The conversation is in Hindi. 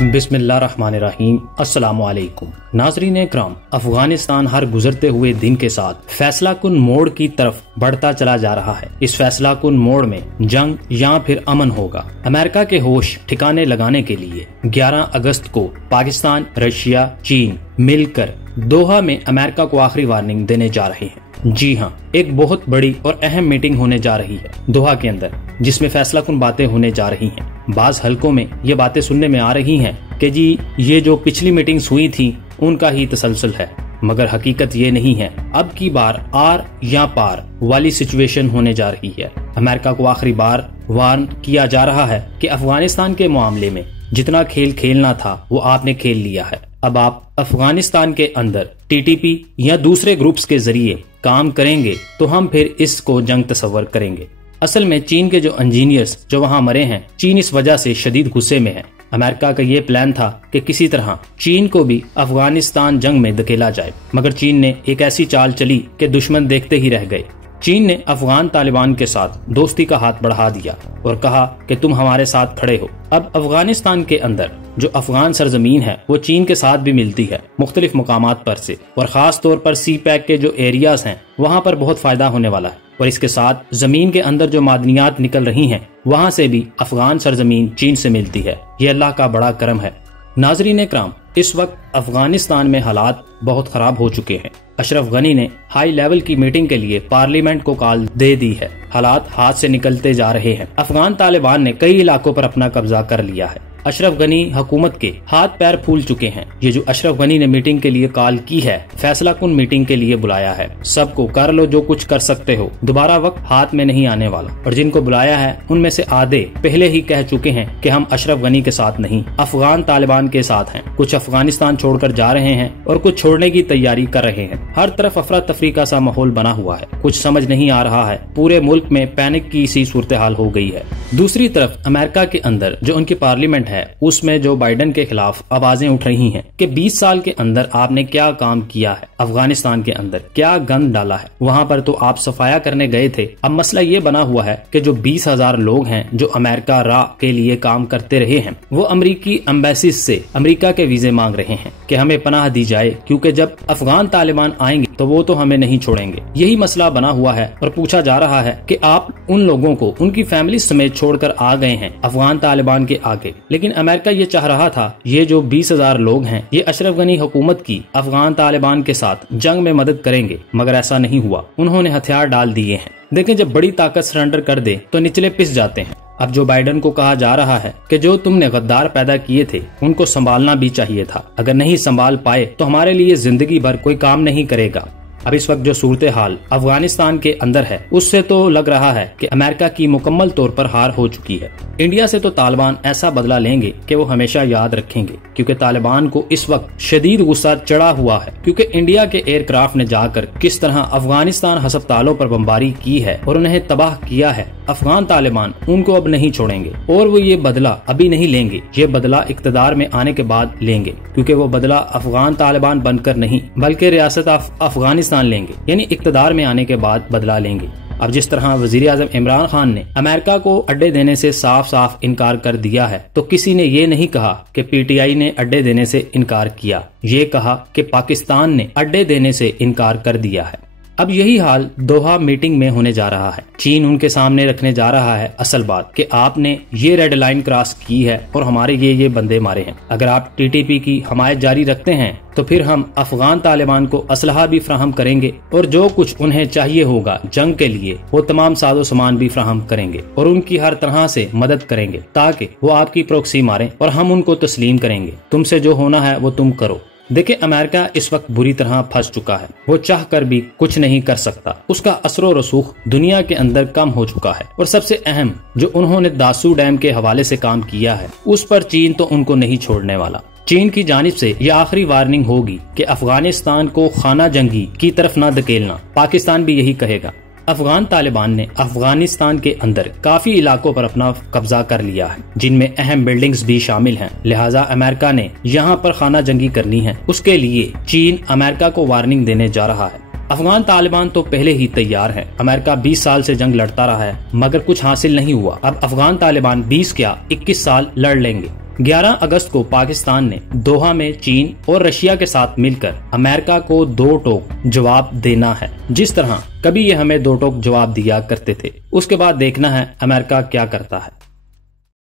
बिस्मिल्लाहिर्रहमानिर्रहीम। अस्सलामुअलैकुम नाज़रीन इकराम, अफगानिस्तान हर गुजरते हुए दिन के साथ फैसला कुन मोड़ की तरफ बढ़ता चला जा रहा है। इस फैसला कुन मोड़ में जंग या फिर अमन होगा। अमेरिका के होश ठिकाने लगाने के लिए 11 अगस्त को पाकिस्तान, रशिया, चीन मिलकर दोहा में अमेरिका को आखिरी वार्निंग देने जा रहे हैं। जी हाँ, एक बहुत बड़ी और अहम मीटिंग होने जा रही है दोहा के अंदर, जिसमें फैसला कुन बातें होने जा रही हैं। बाज हलकों में ये बातें सुनने में आ रही हैं कि जी ये जो पिछली मीटिंग्स हुई थी उनका ही तसलसल है, मगर हकीकत ये नहीं है। अब की बार आर या पार वाली सिचुएशन होने जा रही है। अमेरिका को आखिरी बार वार्न किया जा रहा है कि अफगानिस्तान के मामले में जितना खेल खेलना था वो आपने खेल लिया है। अब आप अफगानिस्तान के अंदर टीटीपी या दूसरे ग्रुप्स के जरिए काम करेंगे तो हम फिर इसको जंग तस्वर करेंगे। असल में चीन के जो इंजीनियर्स जो वहाँ मरे हैं, चीन इस वजह से शदीद गुस्से में है। अमेरिका का ये प्लान था कि किसी तरह चीन को भी अफगानिस्तान जंग में धकेला जाए, मगर चीन ने एक ऐसी चाल चली कि दुश्मन देखते ही रह गए। चीन ने अफगान तालिबान के साथ दोस्ती का हाथ बढ़ा दिया और कहा कि तुम हमारे साथ खड़े हो। अब अफगानिस्तान के अंदर जो अफगान सरजमीन है वो चीन के साथ भी मिलती है मुख्तलिफ मकामात पर से, और खास तौर पर सी पैक के जो एरियाज हैं वहाँ पर बहुत फायदा होने वाला है। और इसके साथ जमीन के अंदर जो मादनियात निकल रही हैं वहाँ से भी अफगान सरजमीन चीन से मिलती है। ये अल्लाह का बड़ा करम है। नाजरीन इकराम, इस वक्त अफगानिस्तान में हालात बहुत खराब हो चुके हैं। अशरफ गनी ने हाई लेवल की मीटिंग के लिए पार्लियामेंट को कॉल दे दी है। हालात हाथ से निकलते जा रहे हैं। अफगान तालिबान ने कई इलाकों पर अपना कब्जा कर लिया है। अशरफ गनी हुकूमत के हाथ पैर फूल चुके हैं। ये जो अशरफ गनी ने मीटिंग के लिए कॉल की है, फैसला कुन मीटिंग के लिए बुलाया है। सबको कर लो जो कुछ कर सकते हो, दोबारा वक्त हाथ में नहीं आने वाला। और जिनको बुलाया है उनमें से आधे पहले ही कह चुके हैं कि हम अशरफ गनी के साथ नहीं, अफगान तालिबान के साथ हैं। कुछ अफगानिस्तान छोड़कर जा रहे हैं और कुछ छोड़ने की तैयारी कर रहे हैं। हर तरफ अफरा तफरी का सा माहौल बना हुआ है। कुछ समझ नहीं आ रहा है। पूरे मुल्क में पैनिक की सी सूरत हाल हो गई है। दूसरी तरफ अमेरिका के अंदर जो उनकी पार्लियामेंट है उसमें जो बाइडेन के खिलाफ आवाजें उठ रही हैं कि 20 साल के अंदर आपने क्या काम किया है, अफगानिस्तान के अंदर क्या गंद डाला है। वहाँ पर तो आप सफाया करने गए थे। अब मसला ये बना हुआ है कि जो 20,000 लोग हैं जो अमेरिका रा के लिए काम करते रहे हैं, वो अमरीकी एम्बेसी से अमरीका के वीजे मांग रहे हैं कि हमें पनाह दी जाए, क्योंकि जब अफगान तालिबान आएंगे तो वो तो हमें नहीं छोड़ेंगे। यही मसला बना हुआ है और पूछा जा रहा है कि आप उन लोगों को उनकी फैमिली समेत छोड़कर आ गए हैं अफगान तालिबान के आगे। लेकिन अमेरिका ये चाह रहा था ये जो 20,000 लोग हैं ये अशरफ गनी हुकूमत की अफगान तालिबान के साथ जंग में मदद करेंगे, मगर ऐसा नहीं हुआ। उन्होंने हथियार डाल दिए हैं। देखें, जब बड़ी ताकत सरेंडर कर दे तो निचले पिस जाते हैं। अब जो बाइडेन को कहा जा रहा है कि जो तुमने गद्दार पैदा किए थे उनको संभालना भी चाहिए था, अगर नहीं संभाल पाए तो हमारे लिए जिंदगी भर कोई काम नहीं करेगा। अब इस वक्त जो सूरत हाल अफगानिस्तान के अंदर है उससे तो लग रहा है कि अमेरिका की मुकम्मल तौर पर हार हो चुकी है। इंडिया से तो तालिबान ऐसा बदला लेंगे कि वो हमेशा याद रखेंगे, क्योंकि तालिबान को इस वक्त शदीद गुस्सा चढ़ा हुआ है, क्योंकि इंडिया के एयरक्राफ्ट ने जाकर किस तरह अफगानिस्तान अस्पतालों पर बमबारी की है और उन्हें तबाह किया है। अफगान तालिबान उनको अब नहीं छोड़ेंगे और वो ये बदला अभी नहीं लेंगे। ये बदला इक्तदार में आने के बाद लेंगे, क्योंकि वो बदला अफगान तालिबान बनकर नहीं बल्कि रियासत अफगानिस्तान लेंगे, यानी इक्तदार में आने के बाद बदला लेंगे। अब जिस तरह वजीर आजम इमरान खान ने अमेरिका को अड्डे देने से साफ साफ इनकार कर दिया है, तो किसी ने ये नहीं कहा कि पीटीआई ने अड्डे देने से इनकार किया। ये कहा कि पाकिस्तान ने अड्डे देने से इनकार कर दिया है। अब यही हाल दोहा मीटिंग में होने जा रहा है। चीन उनके सामने रखने जा रहा है असल बात कि आपने ये रेड लाइन क्रॉस की है और हमारे ये बंदे मारे हैं। अगर आप टीटीपी की हमायत जारी रखते हैं तो फिर हम अफगान तालिबान को असलहा भी फ्राहम करेंगे और जो कुछ उन्हें चाहिए होगा जंग के लिए वो तमाम साजो सामान भी फ्राहम करेंगे और उनकी हर तरह से मदद करेंगे ताकि वो आपकी प्रोक्सी मारें और हम उनको तस्लीम करेंगे। तुमसे जो होना है वो तुम करो। देखिए, अमेरिका इस वक्त बुरी तरह फंस चुका है। वो चाह कर भी कुछ नहीं कर सकता। उसका असरो रसूख दुनिया के अंदर कम हो चुका है। और सबसे अहम जो उन्होंने दासू डैम के हवाले से काम किया है उस पर चीन तो उनको नहीं छोड़ने वाला। चीन की जानिब से यह आखिरी वार्निंग होगी कि अफगानिस्तान को खाना जंगी की तरफ न धकेलना। पाकिस्तान भी यही कहेगा। अफगान तालिबान ने अफगानिस्तान के अंदर काफी इलाकों पर अपना कब्जा कर लिया है, जिनमें अहम बिल्डिंग्स भी शामिल हैं। लिहाजा अमेरिका ने यहाँ पर खाना जंगी करनी है। उसके लिए चीन अमेरिका को वार्निंग देने जा रहा है। अफगान तालिबान तो पहले ही तैयार है। अमेरिका 20 साल से जंग लड़ता रहा है मगर कुछ हासिल नहीं हुआ। अब अफगान तालिबान 20 क्या 21 साल लड़ लेंगे। 11 अगस्त को पाकिस्तान ने दोहा में चीन और रशिया के साथ मिलकर अमेरिका को 2 टोक जवाब देना है, जिस तरह कभी ये हमें 2 टोक जवाब दिया करते थे। उसके बाद देखना है अमेरिका क्या करता है।